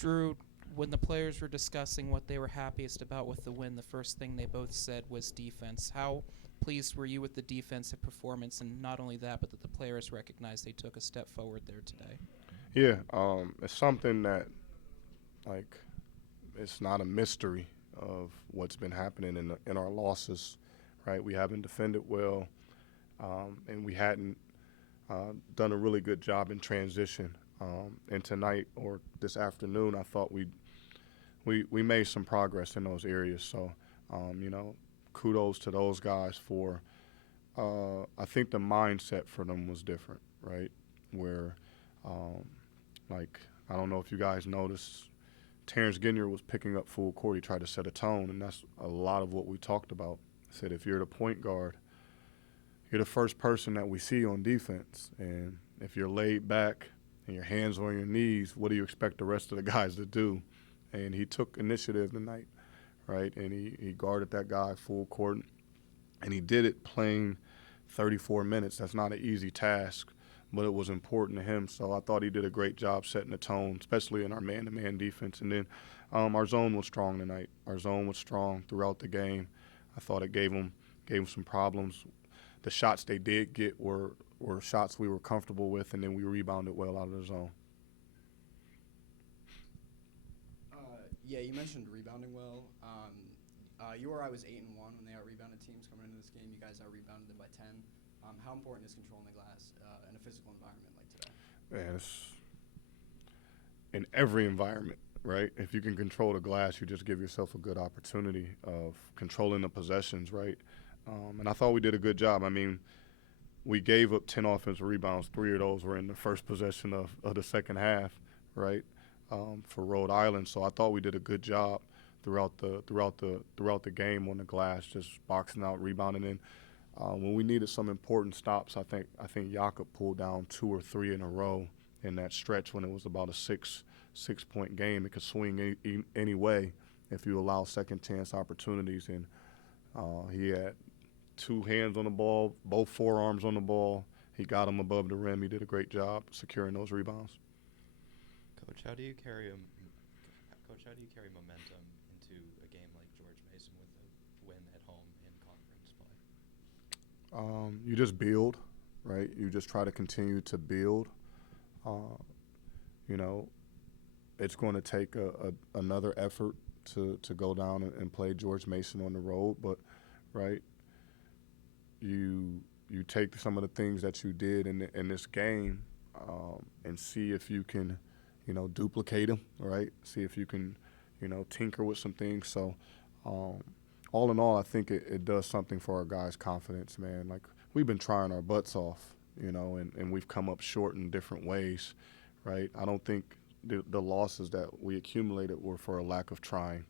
Drew, when the players were discussing what they were happiest about with the win, the first thing they both said was defense. How pleased were you with the defensive performance, and not only that, but that the players recognized they took a step forward there today? Yeah, it's something that, like, it's not a mystery of what's been happening in our losses, right? We haven't defended well, and we hadn't done a really good job in transition. And tonight or this afternoon, I thought we made some progress in those areas. So, you know, kudos to those guys for. I think the mindset for them was different, right? Where, um, like, I don't know if you guys noticed, Terrence Ginier was picking up full court. He tried to set a tone, and that's a lot of what we talked about. I said, if you're the point guard, you're the first person that we see on defense. And if you're laid back and your hands on your knees, what do you expect the rest of the guys to do? And he took initiative tonight, right? And he guarded that guy full court. And he did it playing 34 minutes. That's not an easy task, but it was important to him. So I thought he did a great job setting the tone, especially in our man-to-man defense. And then our zone was strong tonight. Our zone was strong throughout the game. I thought it gave him some problems. The shots they did get were shots we were comfortable with, and then we rebounded well out of the zone. Yeah, you mentioned rebounding well. You or I was 8-1 when they out rebounded teams coming into this game. You guys out rebounded them by 10. How important is controlling the glass in a physical environment like today? Man, it's in every environment, right? If you can control the glass, you just give yourself a good opportunity of controlling the possessions, right? And I thought we did a good job. I mean, we gave up 10 offensive rebounds. 3 of those were in the first possession of the second half, right? For Rhode Island. So I thought we did a good job throughout the game on the glass, just boxing out, rebounding in. When we needed some important stops, I think Jakob pulled down 2 or 3 in a row in that stretch when it was about a six-point game. It could swing any way if you allow second chance opportunities. And he had 2 hands on the ball, both forearms on the ball. He got him above the rim. He did a great job securing those rebounds. Coach, how do you carry momentum into a game like George Mason with a win at home in conference play? You just build, right? You just try to continue to build. You know, it's going to take another effort to go down and play George Mason on the road, but right, you take some of the things that you did in this game and see if you can, you know, duplicate them, right? See if you can, you know, tinker with some things. So, all in all, I think it does something for our guys' confidence, man. Like, we've been trying our butts off, you know, and we've come up short in different ways, right? I don't think the losses that we accumulated were for a lack of trying,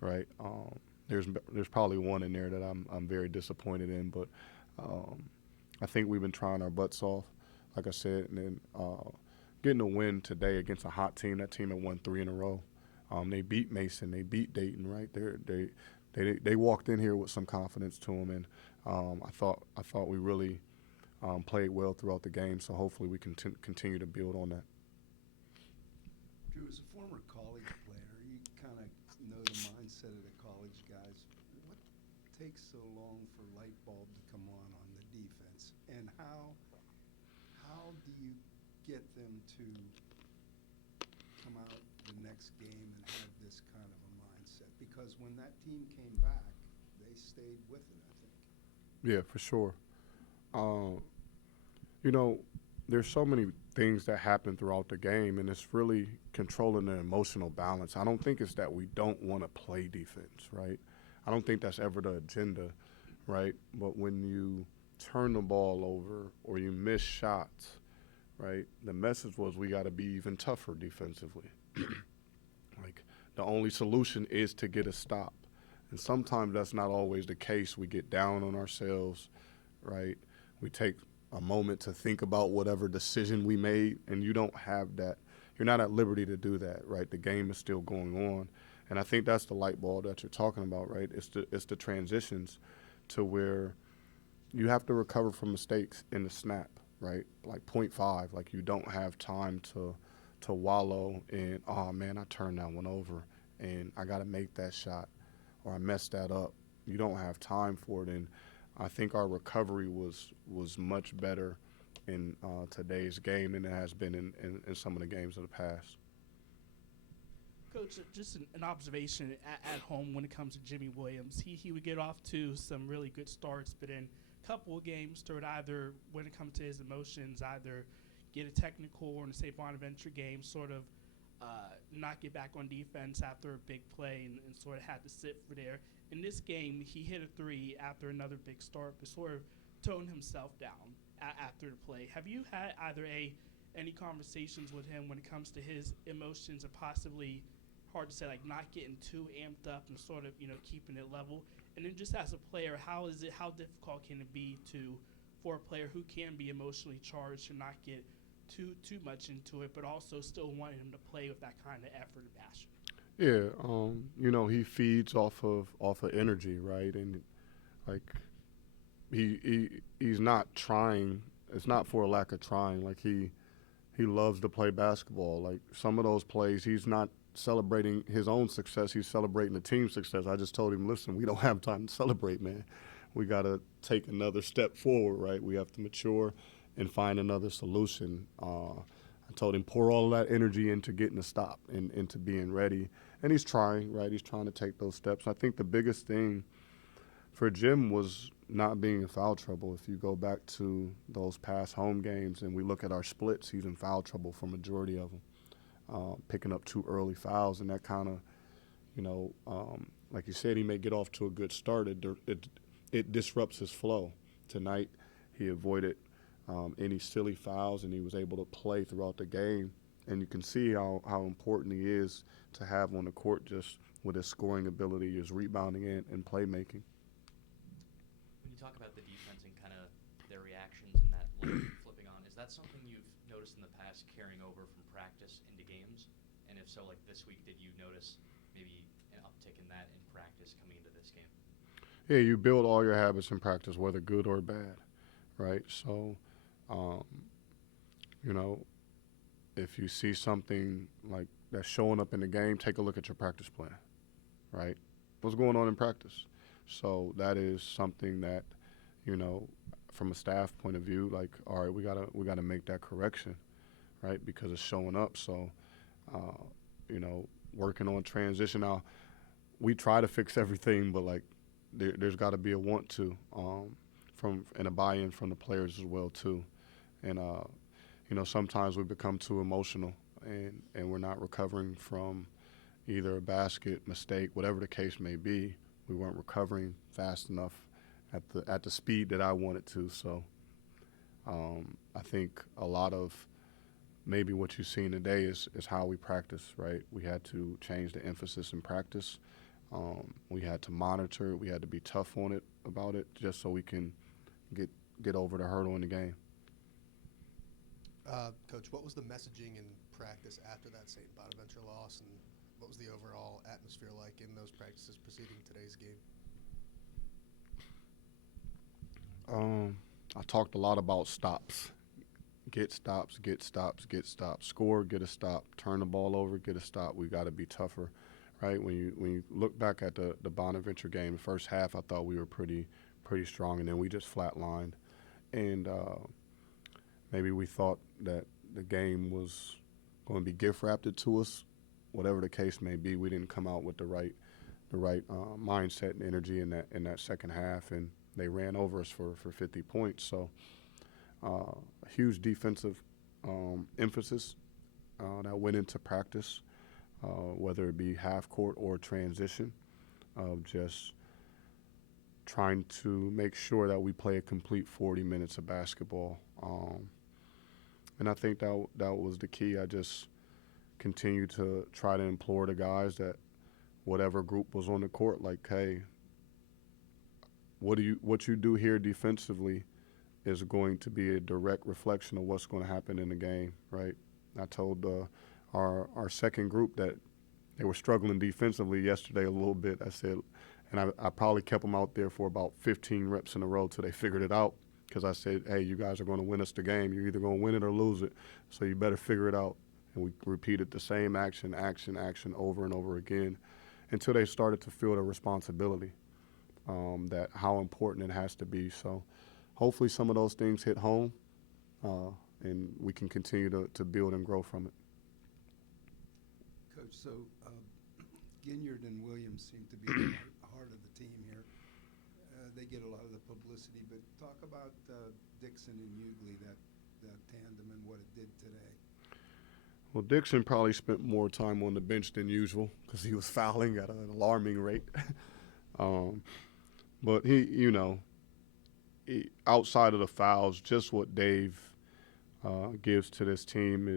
right? There's probably one in there that I'm very disappointed in, but I think we've been trying our butts off, like I said, and then getting a win today against a hot team. That team had won 3 in a row. They beat Mason. They beat Dayton. Right? They walked in here with some confidence to them, and I thought we really played well throughout the game. So hopefully we can continue to build on that. Drew, as a former college player, you kind of know the mindset of the college guys. What takes so long for light bulb to come on the defense, and how do you get them to come out the next game and have this kind of a mindset? Because when that team came back, they stayed with it, I think. Yeah, for sure. You know, there's so many things that happen throughout the game, and it's really controlling the emotional balance. I don't think it's that we don't want to play defense, right? I don't think that's ever the agenda, right? But when you turn the ball over or you miss shots, right, the message was we got to be even tougher defensively. Like, the only solution is to get a stop. And sometimes that's not always the case. We get down on ourselves, right? We take a moment to think about whatever decision we made, and you don't have that. You're not at liberty to do that, right? The game is still going on. And I think that's the light bulb that you're talking about, right? It's the transitions to where you have to recover from mistakes in the snap, right? Like .5, like you don't have time to wallow in, oh man, I turned that one over and I got to make that shot or I messed that up. You don't have time for it. And I think our recovery was much better in today's game than it has been in some of the games of the past. Coach, just an observation at home when it comes to Jimmy Williams. He would get off to some really good starts, but in a couple of games started either, when it comes to his emotions, either get a technical or in the St. Bonaventure game, sort of not get back on defense after a big play and sort of had to sit for there. In this game, he hit a three after another big start, but sort of toned himself down after the play. Have you had either any conversations with him when it comes to his emotions and possibly, hard to say, like not getting too amped up and sort of, keeping it level? And then just as a player, how difficult can it be for a player who can be emotionally charged to not get too much into it, but also still wanting him to play with that kind of effort and passion? Yeah, he feeds off of energy, right? And like he's not trying. It's not for a lack of trying. Like he loves to play basketball. Like some of those plays, he's not celebrating his own success. He's celebrating the team's success. I just told him, listen, we don't have time to celebrate, man. We got to take another step forward, right? We have to mature and find another solution. I told him, pour all of that energy into getting a stop and into being ready. And he's trying, right? He's trying to take those steps. I think the biggest thing for Jim was not being in foul trouble. If you go back to those past home games and we look at our splits, he's in foul trouble for majority of them, picking up too early fouls. And that kind of, like you said, he may get off to a good start. It disrupts his flow. Tonight he avoided any silly fouls, and he was able to play throughout the game. And you can see how important he is to have on the court just with his scoring ability, his rebounding, and playmaking. When you talk about the defense and kind of their reactions and that flipping on, is that something you've noticed in the past carrying over from practice into games? And if so, like this week, did you notice maybe an uptick in that in practice coming into this game? Yeah, you build all your habits in practice, whether good or bad, right? So, if you see something like that's showing up in the game, take a look at your practice plan, right? What's going on in practice? So that is something that, from a staff point of view, like, all right, we gotta make that correction, right? Because it's showing up. So, working on transition. Now, we try to fix everything, but like, there's got to be a want to, and a buy-in from the players as well too. And sometimes we become too emotional, and we're not recovering from either a basket, mistake, whatever the case may be. We weren't recovering fast enough at the speed that I wanted to. So I think a lot of maybe what you've seen today is how we practice, right? We had to change the emphasis in practice. We had to monitor it. We had to be tough on it about it just so we can get over the hurdle in the game. Coach, what was the messaging in practice after that St. Bonaventure loss, and what was the overall atmosphere like in those practices preceding today's game? I talked a lot about stops. Get stops, get stops, get stops. Score, get a stop. Turn the ball over, get a stop. We got to be tougher, right? When you look back at the Bonaventure game, the first half, I thought we were pretty strong, and then we just flatlined. And maybe we thought that the game was going to be gift-wrapped to us. Whatever the case may be, we didn't come out with the right mindset and energy in that second half, and they ran over us for 50 points. So a huge defensive emphasis that went into practice, whether it be half court or transition, of just trying to make sure that we play a complete 40 minutes of basketball. And I think that was the key. I just continued to try to implore the guys that whatever group was on the court, like, hey, what you do here defensively is going to be a direct reflection of what's going to happen in the game, right? I told our second group that they were struggling defensively yesterday a little bit. I said, and I probably kept them out there for about 15 reps in a row till they figured it out, because I said, hey, you guys are going to win us the game. You're either going to win it or lose it, so you better figure it out. and we repeated the same action over and over again until they started to feel the responsibility, that how important it has to be. So hopefully some of those things hit home, and we can continue to build and grow from it. Coach, so Ginyard and Williams seem to be the heart of the team here. They get a lot of the publicity, but talk about Dixon and Hughley, that tandem and what it did today. Well, Dixon probably spent more time on the bench than usual because he was fouling at an alarming rate. But outside of the fouls, just what Dave gives to this team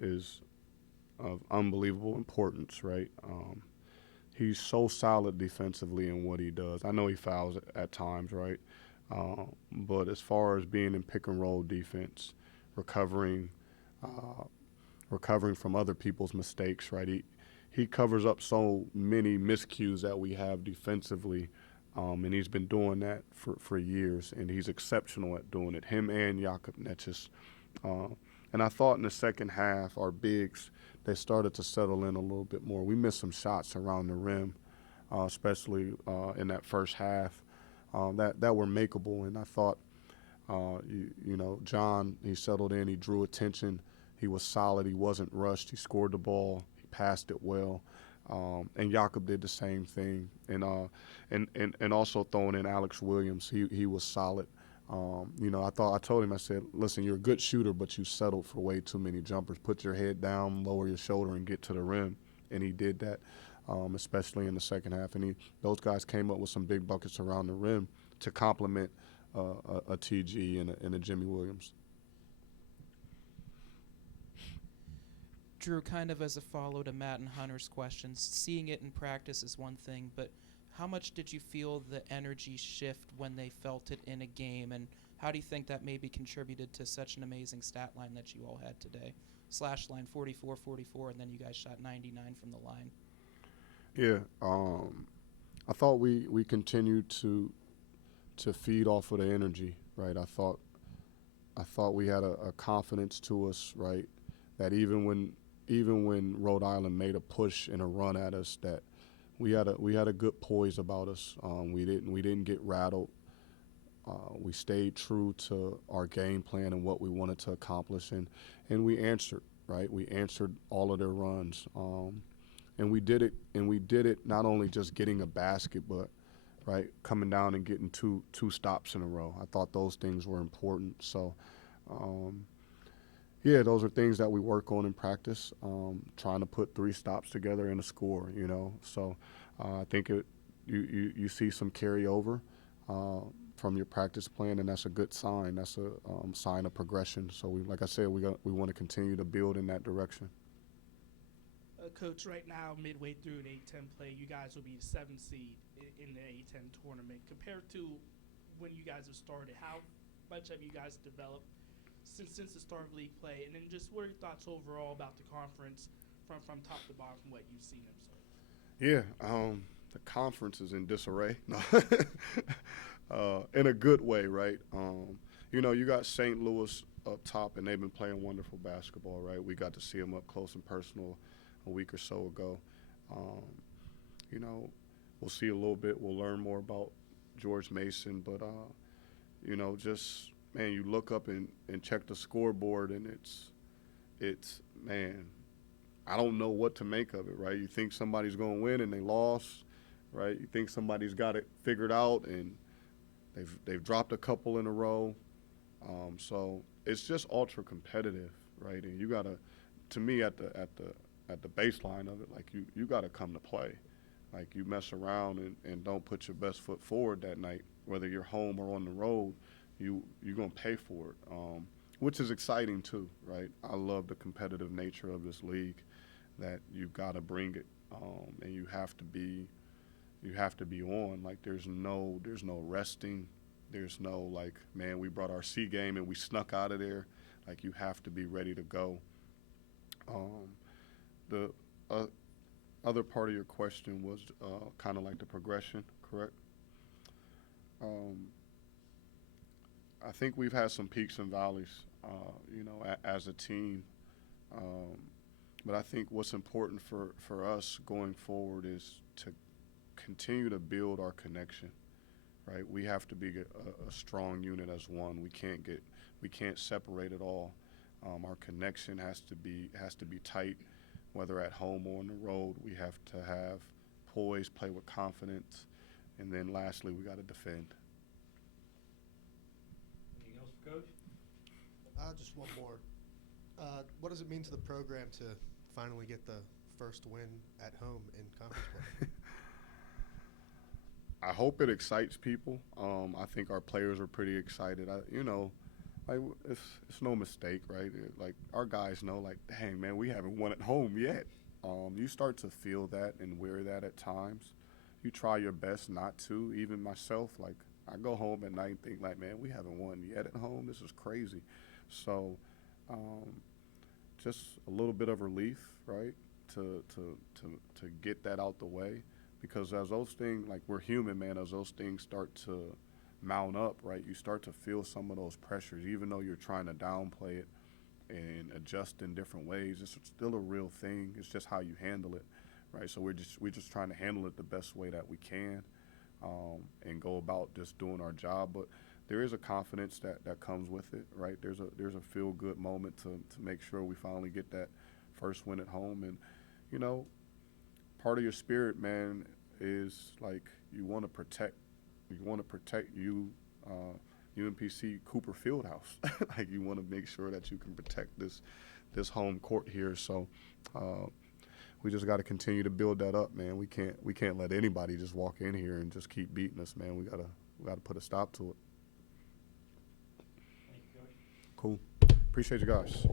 is of unbelievable importance, right? He's so solid defensively in what he does. I know he fouls at times, right? But as far as being in pick and roll defense, recovering from other people's mistakes, right? He covers up so many miscues that we have defensively, and he's been doing that for years, and he's exceptional at doing it. Him and Jakob Netjes. And I thought in the second half, our bigs, they started to settle in a little bit more. We missed some shots around the rim, especially in that first half, that were makeable. And I thought, John, he settled in, he drew attention, he was solid, he wasn't rushed, he scored the ball, he passed it well, and Jakob did the same thing. And also throwing in Alex Williams, he was solid. I told him, I said, listen, you're a good shooter, but you settled for way too many jumpers. Put your head down, lower your shoulder, and get to the rim. And he did that, especially in the second half. And those guys came up with some big buckets around the rim to complement a TG and a Jimmy Williams. Drew, kind of as a follow to Matt and Hunter's questions, seeing it in practice is one thing, but how much did you feel the energy shift when they felt it in a game, and how do you think that maybe contributed to such an amazing stat line that you all had today? Slash line 44-44, and then you guys shot 99 from the line. Yeah, I thought we continued to feed off of the energy, right? I thought we had a confidence to us, right, that even when Rhode Island made a push and a run at us, that we had a good poise about us. We didn't get rattled. We stayed true to our game plan and what we wanted to accomplish, and we answered, right? We answered all of their runs, and we did it not only just getting a basket, but right, coming down and getting two stops in a row. I thought those things were important. So, those are things that we work on in practice, trying to put 3 stops together in a score, So I think you see some carryover from your practice plan, and that's a good sign. That's a sign of progression. So, like I said, we want to continue to build in that direction. Coach, right now, midway through the A-10 play, you guys will be the 7th seed in the A-10 tournament. Compared to when you guys have started, how much have you guys developed since the start of league play? And then just what are your thoughts overall about the conference from top to bottom from what you've seen them so? Yeah, the conference is in disarray. In a good way, right? You got St. Louis up top, and they've been playing wonderful basketball, right? We got to see them up close and personal a week or so ago. We'll see a little bit. We'll learn more about George Mason, but you look up and check the scoreboard, and it's man, I don't know what to make of it, right? You think somebody's going to win and they lost, right? You think somebody's got it figured out and they've dropped a couple in a row. So it's just ultra competitive, right? And you got to me, at the baseline of it, like you got to come to play. Like, you mess around and don't put your best foot forward that night, whether you're home or on the road, you're going to pay for it, which is exciting too, right? I love the competitive nature of this league, that you got to bring it, and you have to be on. Like, there's no resting. There's no, like, man, we brought our C game and we snuck out of there. Like, you have to be ready to go. The other part of your question was kind of like the progression, correct? I think we've had some peaks and valleys, as a team. But I think what's important for us going forward is to continue to build our connection, right? We have to be a strong unit as one. We can't separate at all. Our connection has to be tight, whether at home or on the road. We have to have poise, play with confidence, and then lastly, we got to defend. Anything else for Coach? Just one more. What does it mean to the program to finally get the first win at home in conference play? I hope it excites people. I think our players are pretty excited. It's no mistake, right? Like our guys know, like, dang man, we haven't won at home yet. You start to feel that and wear that at times. You try your best not to. Even myself, like I go home at night and think, like, man, we haven't won yet at home. This is crazy. So, just a little bit of relief, right? To get that out the way. Because as those things, like we're human, man, as those things start to mount up, right, you start to feel some of those pressures, even though you're trying to downplay it and adjust in different ways. It's still a real thing. It's just how you handle it, right? So we're just trying to handle it the best way that we can, and go about just doing our job. But there is a confidence that comes with it, right? There's a feel good moment to make sure we finally get that first win at home. And part of your spirit, man, is like you want to protect UMPC Cooper Fieldhouse. Like you want to make sure that you can protect this home court here. So we just got to continue to build that up, man. We can't let anybody just walk in here and just keep beating us, man. We gotta put a stop to it. Thank you, Coach. Cool. Appreciate you guys. Yes,